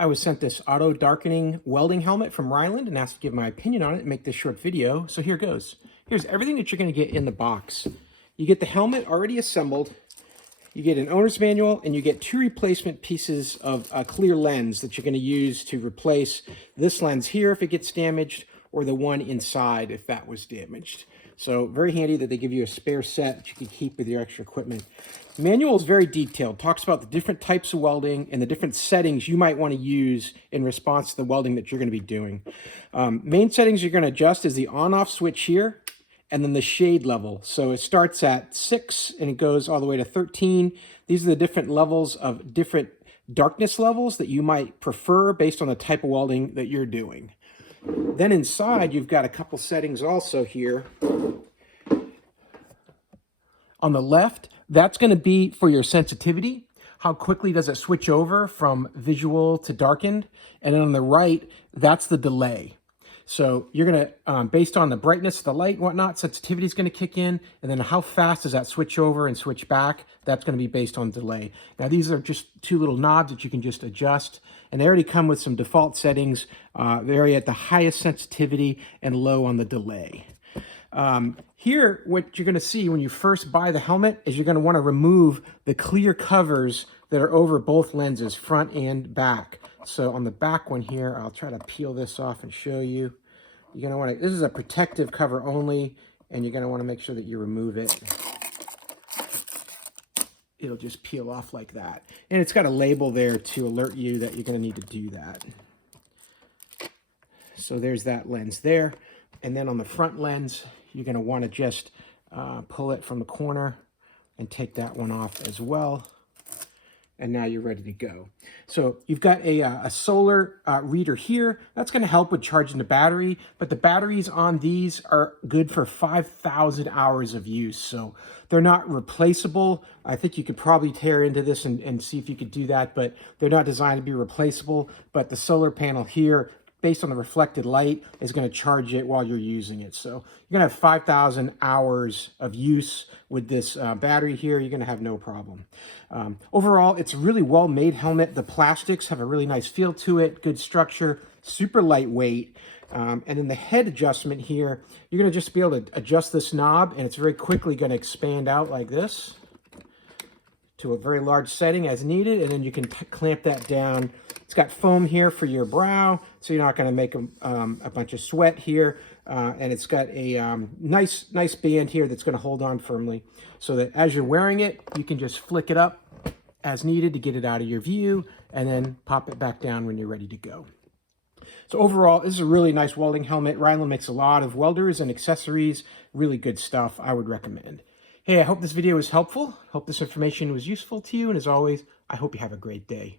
I was sent this auto-darkening welding helmet from Riland and asked to give my opinion on it and make this short video. So here goes. Here's everything that you're going to get in the box. You get the helmet already assembled. You get an owner's manual, and you get 2 replacement pieces of a clear lens that you're going to use to replace this lens here if it gets damaged, or the one inside if that was damaged. So very handy that they give you a spare set that you can keep with your extra equipment. The manual is very detailed, talks about the different types of welding and the different settings you might want to use in response to the welding that you're going to be doing. Main settings you're going to adjust is the on-off switch here, and then the shade level. So it starts at 6 and it goes all the way to 13. These are the different levels of different darkness levels that you might prefer based on the type of welding that you're doing. Then inside, you've got a couple settings also here. On the left, that's going to be for your sensitivity. How quickly does it switch over from visual to darkened? And then on the right, that's the delay. So you're going to, based on the brightness of the light and whatnot, sensitivity is going to kick in. And then how fast does that switch over and switch back? That's going to be based on delay. Now, these are just 2 little knobs that you can just adjust. And they already come with some default settings. They're at the highest sensitivity and low on the delay. Here, what you're going to see when you first buy the helmet is you're going to want to remove the clear covers that are over both lenses, front and back. So on the back one here, I'll try to peel this off and show you. You're going to want to, this is a protective cover only, and you're going to want to make sure that you remove it. It'll just peel off like that. And it's got a label there to alert you that you're going to need to do that. So there's that lens there. And then on the front lens, you're going to want to just pull it from the corner and take that one off as well. And now you're ready to go. So you've got a solar reader here. That's going to help with charging the battery, but the batteries on these are good for 5,000 hours of use. So they're not replaceable. I think you could probably tear into this and see if you could do that, but they're not designed to be replaceable. But the solar panel here, based on the reflected light, is going to charge it while you're using it. So you're going to have 5,000 hours of use with this battery here. You're going to have no problem. Overall, it's a really well-made helmet. The plastics have a really nice feel to it, good structure, super lightweight. And in the head adjustment here, you're going to just be able to adjust this knob, and it's very quickly going to expand out like this to a very large setting as needed, and then you can clamp that down. It's got foam here for your brow, so you're not going to make a bunch of sweat here. And it's got a nice band here that's going to hold on firmly, so that as you're wearing it, you can just flick it up as needed to get it out of your view, and then pop it back down when you're ready to go. So overall, this is a really nice welding helmet. Riland makes a lot of welders and accessories. Really good stuff. I would recommend. Hey, I hope this video was helpful. Hope this information was useful to you. And as always, I hope you have a great day.